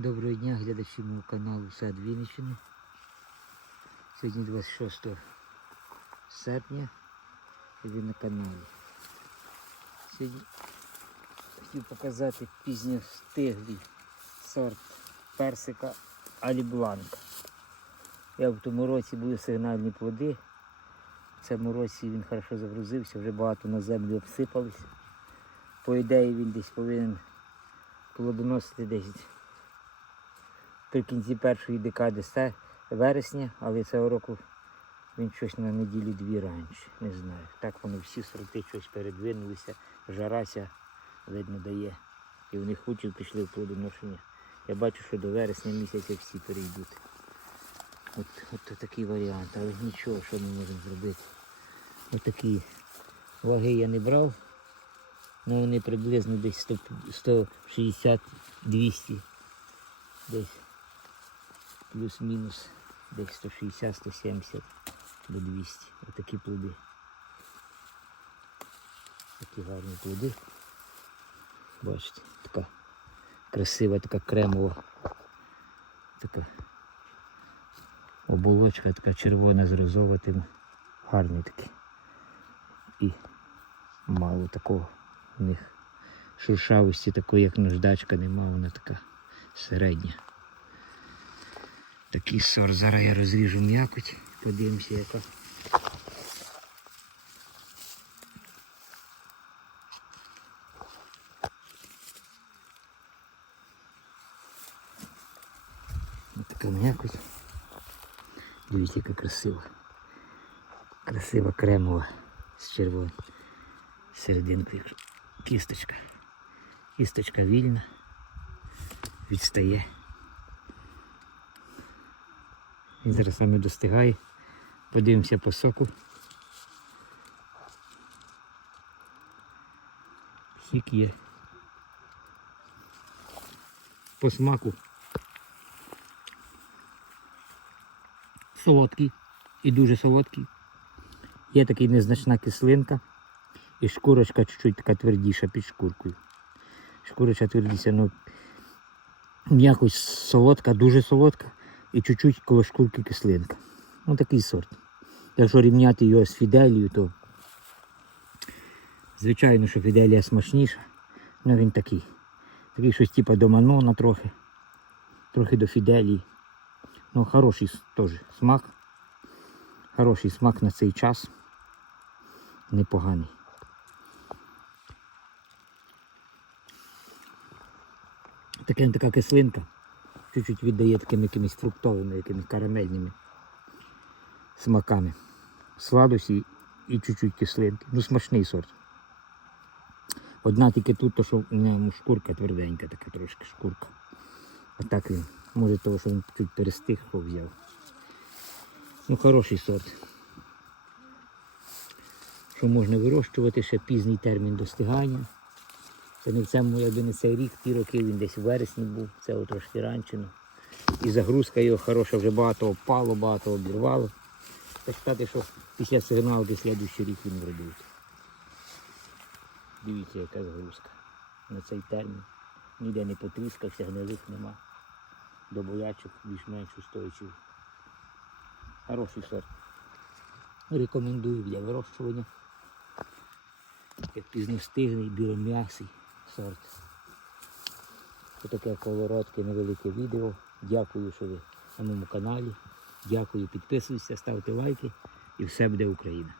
Доброго дня, глядачі мого каналу Сад Вінниччини. Сьогодні 26 серпня і ви на каналі. Сьогодні хотів показати пізньостиглий сорт персика Алібланка. Я в тому році були сигнальні плоди. В цьому році він хорошо загрузився, вже багато на землю обсипалися. По ідеї він десь повинен плодоносити десь при кінці першої декади вересня, але цього року він щось на неділі дві раніше. Не знаю. Так вони всі сорти щось передвинулися, жарася, видно, дає. І вони хутір пішли в плодоношення. Я бачу, що до вересня місяця всі перейдуть. От, от такий варіант, але нічого, що ми можемо зробити. От такі ваги я не брав. Ну вони приблизно десь 160-200 десь плюс-мінус десь 160-170 до 200. Отакі плоди. Такі гарні плоди. Бачите, така красива, така кремова. Така оболочка, така червона з розоватим. Гарний такий. І мало такого в них шуршавості такої, як наждачка, нема, вона така середня. Такий сорт. Зараз я розріжу м'якоть, подивимося яка. Така м'якоть. Дивіться, яка красива. Красива кремова з червоною серединкою. Кісточка. Кісточка вільна. Відстає. Він зараз саме достигає. Подивимося по соку. Сік є. По смаку. Солодкий і дуже солодкий. Є такий незначна кислинка. І шкурочка чуть-чуть така твердіша під шкуркою. Шкурочка твердіша, ну м'якость солодка, дуже солодка і чуть-чуть коло шкурки кислинка. Ну такий сорт. Якщо рівняти його з фіделією, то звичайно, що фіделія смачніша. Ну він такий. Такий щось типу до манона трохи. Трохи до фіделії. Ну хороший теж смак. Хороший смак на цей час. Непоганий. Така, така кислинка. Чуть-чуть віддає такими якимись фруктовими, якимись карамельними смаками. Сладості і чуть-чуть кислинки. Ну, смачний сорт. Одна тільки тут, то, що в ньому шкурка тверденька, така трошки шкурка. А так він, може того, що він чуть перестиг, хто взяв. Ну, хороший сорт. Що можна вирощувати, ще пізній термін достигання. Це не в цьому, якби не цей рік, ті роки він десь у вересні був, це от трошки ранчено. І загрузка його хороша, вже багато опало, багато обірвало. Так сказати, що після сигналу десь слідуючий рік він вродив. Дивіться, яка загрузка на цей термін. Ніде не потріскався, гнилих нема. До боячок більш-менш устойчивий. Хороший сорт. Рекомендую для вирощування. Як пізностиглий, білом'ясий сорт. таке колоротке невелике відео. Дякую, що ви на моєму каналі. Дякую, підписуйтесь, ставте лайки і все буде Україна.